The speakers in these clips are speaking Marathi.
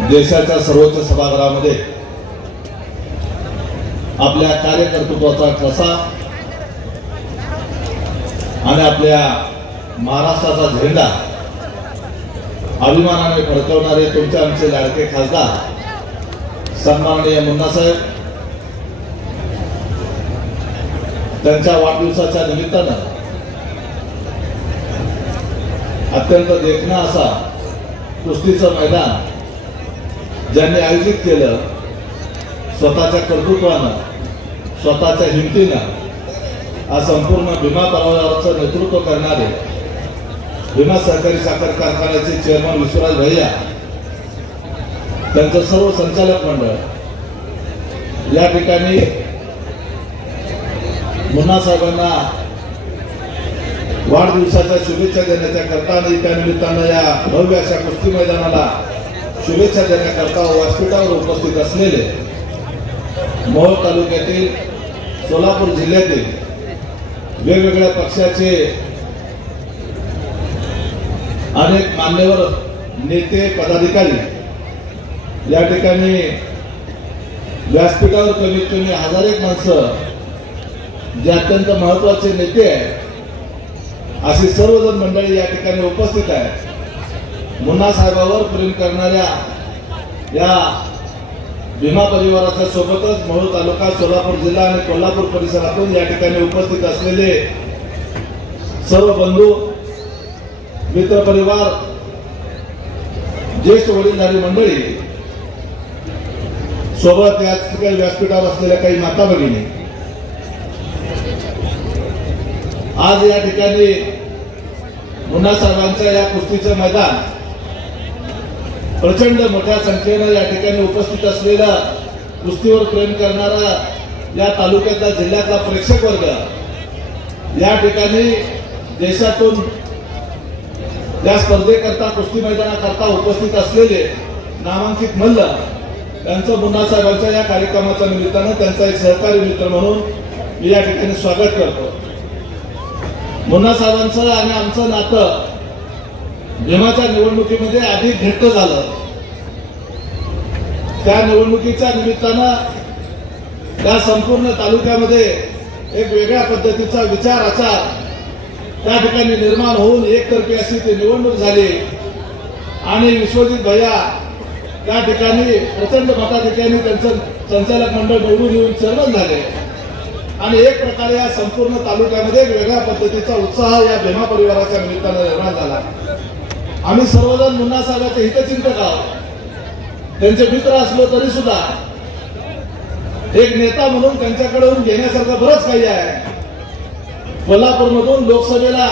देशाच्या सर्वोच्च सभागृहामध्ये आपल्या कार्यकर्तृत्वाचा ठसा आणि आपल्या महाराष्ट्राचा झेंडा अभिमानाने फडकवणारे तुमचे आमचे लाडके खासदार सन्माननीय मुन्नासाहेब त्यांच्या वाढदिवसाच्या निमित्तानं अत्यंत देखणा असा कुस्तीचं मैदान ज्यांनी आयोजित केलं स्वतःच्या कर्तृत्वानं स्वतःच्या हिमतीनं आज संपूर्ण भीमा परिवाराचं नेतृत्व करणारे भीमा सहकारी साखर कारखान्याचे चेअरमन विश्वराज भैया त्यांचं सर्व संचालक मंडळ या ठिकाणी मुन्ना साहेबांना वाढदिवसाच्या शुभेच्छा देण्याच्या करता आणि या भव्य अशा कुस्ती मैदानाला शुभेच्छा देण्याकरता व्यासपीठावर उपस्थित असलेले मोहोळ तालुक्यातील सोलापूर जिल्ह्यातील वेगवेगळ्या पक्षाचे अनेक मान्यवर नेते पदाधिकारी या ठिकाणी व्यासपीठावर कमीत कमी हजार एक माणसं जे अत्यंत महत्त्वाचे नेते आहेत अशी सर्वजण मंडळी या ठिकाणी उपस्थित आहेत. मुन्ना साहेबावर प्रेम करणाऱ्या या भीमा परिवाराच्या सोबतच मोहोळ तालुका सोलापूर जिल्हा आणि कोल्हापूर परिसरातून या ठिकाणी उपस्थित असलेले सर्व बंधू मित्र परिवार ज्येष्ठ वडीलधारी मंडळी सोबत या ठिकाणी व्यासपीठावर असलेल्या काही माता भगिनी. आज या ठिकाणी मुन्ना साहेबांच्या या कुस्तीचं मैदान प्रचंड मोठ्या संख्येनं या ठिकाणी उपस्थित असलेला कुस्तीवर प्रेम करणारा या तालुक्यातला जिल्ह्यातला प्रेक्षक वर्ग या ठिकाणी देशातून या स्पर्धेकरता कुस्ती मैदानाकरता उपस्थित असलेले नामांकित मल्ल त्यांचं मुन्ना साहेबांच्या या कार्यक्रमाच्या निमित्तानं त्यांचा एक सहकारी मित्र म्हणून मी या ठिकाणी स्वागत करतो. मुन्ना साहेबांचं आणि आमचं नातं भीमाच्या निवडणुकीमध्ये अधिक घट्ट झालं. त्या निवडणुकीच्या निमित्तानं त्या संपूर्ण तालुक्यामध्ये एक वेगळ्या पद्धतीचा विचार आचार त्या ठिकाणी निर्माण होऊन एकतर्फी अशी ती निवडणूक झाली. आणि विश्वजित भैया त्या ठिकाणी प्रचंड मताधिक्याने त्यांचं संचालक मंडळ निवडून येऊन चरण झाले. आणि एक प्रकारे या संपूर्ण तालुक्यामध्ये वेगळ्या पद्धतीचा उत्साह या भीमा परिवाराच्या निमित्तानं निर्माण झाला. आम्ही सर्वजण मुन्ना साहेबांचे हितचिंतक आहोत. त्यांचे मित्र असलो तरी सुद्धा एक नेता म्हणून त्यांच्याकडून घेण्यासारखं बरंच काही आहे. कोल्हापूरमधून लोकसभेला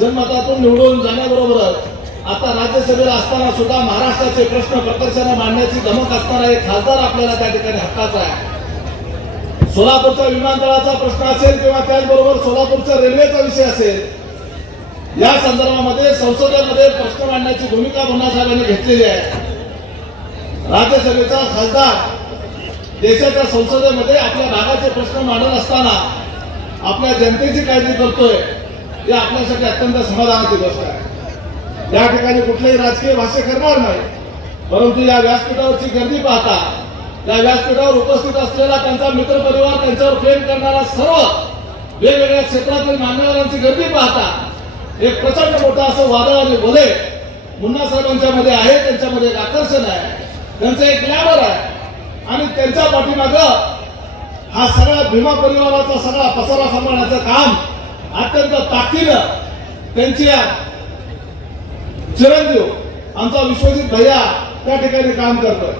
जनमतातून निवडून जाण्याबरोबरच आता राज्यसभेला असताना सुद्धा महाराष्ट्राचे प्रश्न प्रकर्षाने मांडण्याची धमक असणारा एक खासदार आपल्याला त्या ठिकाणी हक्काचा आहे. सोलापूरच्या विमानतळाचा प्रश्न असेल किंवा त्याचबरोबर सोलापूरच्या रेल्वेचा विषय असेल या संदर्भामध्ये संसदेमध्ये प्रश्न मांडण्याची भूमिका मुन्ना साहेबांनी घेतलेली आहे. राज्यसभेचा खासदार देशाच्या संसदेमध्ये आपल्या भागाचे प्रश्न मांडत असताना आपल्या जनतेची काळजी करतोय हे आपल्यासाठी अत्यंत समाधानाची गोष्ट आहे. या ठिकाणी कुठलेही राजकीय भाष्य करणार नाही परंतु या व्यासपीठावरची गर्दी पाहता या व्यासपीठावर उपस्थित असलेला त्यांचा मित्रपरिवार त्यांच्यावर प्रेम करणारा सर्व वेगवेगळ्या क्षेत्रातील मान्यवरांची गर्दी पाहता एक प्रचंड मोठा असं वादळ आणि बोले मुन्ना साहेबांच्या मध्ये आहे त्यांच्यामध्ये एक आकर्षण आहे. त्यांचं एक ग्लॅमर आहे. आणि त्यांच्या पाठीमागं हा सगळा भीमा परिवाराचा सगळा पसारा सांभाळण्याचं काम अत्यंत ताकीनं त्यांची चिरंजीव आमचा विश्वजित भैया त्या ठिकाणी काम करतोय.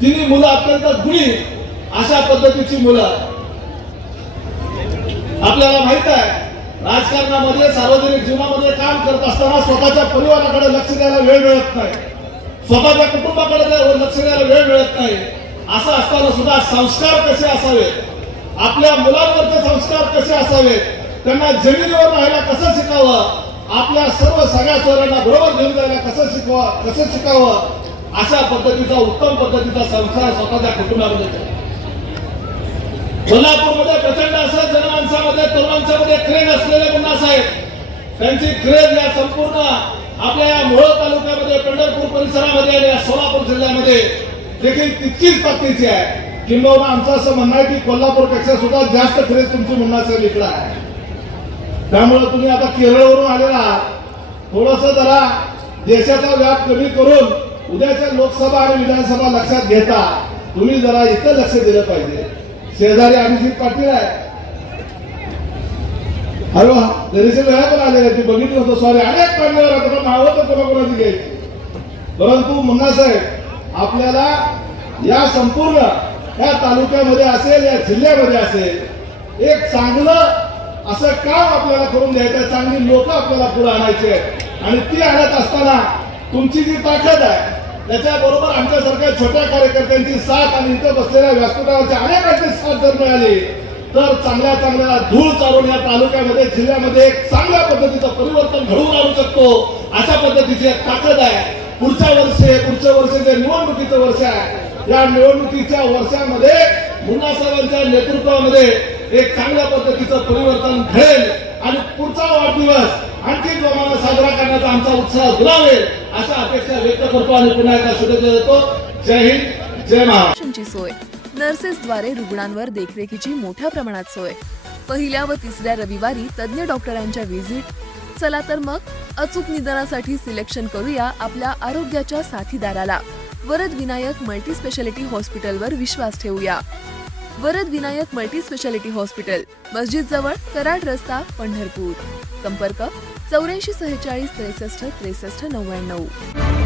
तिन्ही मुलं अत्यंत गुणी अशा पद्धतीची मुलं. आपल्याला माहीत आहे राजकारणामध्ये सार्वजनिक जीवनामध्ये काम करत असताना स्वतःच्या परिवाराकडे लक्ष द्यायला वेळ मिळत नाही. स्वतःच्या कुटुंबाकडे लक्ष द्यायला वेळ मिळत नाही असं असताना सुद्धा संस्कार कसे असावेत? आपल्या मुलांवरचे संस्कार कसे असावेत? त्यांना जमिनीवर राहायला कसं शिकावं? आपल्या सर्व सगळ्या स्वरांना बरोबर घेऊन जायला कसं शिकवा कसं शिकावं? अशा पद्धतीचा उत्तम पद्धतीचा संस्कार स्वतःच्या कुटुंबामध्ये कोल्हापूरमध्ये प्रचंड असं जनमानसामध्ये तरुणांच्यामध्ये क्रेज असलेले मुन्ना साहेब त्यांची क्रेज या संपूर्ण आपल्या या मोहोळ तालुक्यामध्ये पंढरपूर परिसरामध्ये आणि या सोलापूर जिल्ह्यामध्ये देखील तितकीच ताकदीची आहे. किंबहुना आमचं असं म्हणणं आहे की कोल्हापूरपेक्षा सुद्धा जास्त क्रेज तुमची मुन्ना साहेब इकडं आहे. त्यामुळे तुम्ही आता केरळवरून आलेला थोडस जरा देशाचा व्याप कमी करून उद्याच्या लोकसभा आणि विधानसभा लक्षात घेता तुम्ही जरा इथं लक्ष दिलं पाहिजे. शेजारी अभिजित पाटील आहे. अरे वा दरेशील वेळा पण आलेले तू बघितलं होतं सॉरी अनेक मान्यवर आता नावं तर कोणाकोणाची घ्यायची? परंतु मुन्ना साहेब आपल्याला या संपूर्ण या तालुक्यामध्ये असेल या जिल्ह्यामध्ये असेल एक चांगलं असं काम आपल्याला करून द्यायचं चांगली लोक आपल्याला पुढे आणायची आहेत. आणि ती आणत असताना तुमची जी ताकद आहे त्याच्याबरोबर आमच्यासारख्या छोट्या कार्यकर्त्यांची साथ आणि इथं बसलेल्या व्यासपीठावरच्या अनेकांची साथ जर मिळाली तर चांगल्या चांगल्या धूळ चालून या तालुक्यामध्ये जिल्ह्यामध्ये एक चांगल्या पद्धतीचं परिवर्तन घडवून आणू शकतो. अशा पद्धतीची एक ताकद आहे. पुढच्या वर्षी पुढच्या वर्षी जे निवडणुकीचं वर्ष आहे या निवडणुकीच्या वर्षामध्ये मुन्ना साहेबांच्या नेतृत्वामध्ये एक चांगल्या पद्धतीचं परिवर्तन घडेल. आणि पुढचा वाढदिवस आणखी जोमानं साजरा करण्याचा आमचा उत्साह दुरावेल. अशा अपेक्षा व्यक्त करतो आणि पुन्हा एकदा शुभेच्छा देतो. जय हिंद जय महाराष्ट्रांची सोय. नर्सेसद्वारे रुग्णांवर देखरेखीची मोठ्या प्रमाणात सोय. पहिल्या व तिसऱ्या रविवारी तज्ज्ञ डॉक्टरांच्या व्हिजिट. चला तर मग अचूक निदानासाठी सिलेक्शन करूया आपल्या आरोग्याच्या साथीदाराला. वरद विनायक मल्टी स्पेशालिटी हॉस्पिटलवर विश्वास ठेवूया. Varad Vinayak multi speciality hospital मस्जिद जवळ कराड रस्ता पंढरपूर. संपर्क चौऱ्याऐंशी सेहेचाळीस त्रेसष्ट त्रेसष्ट नव्याण्णव.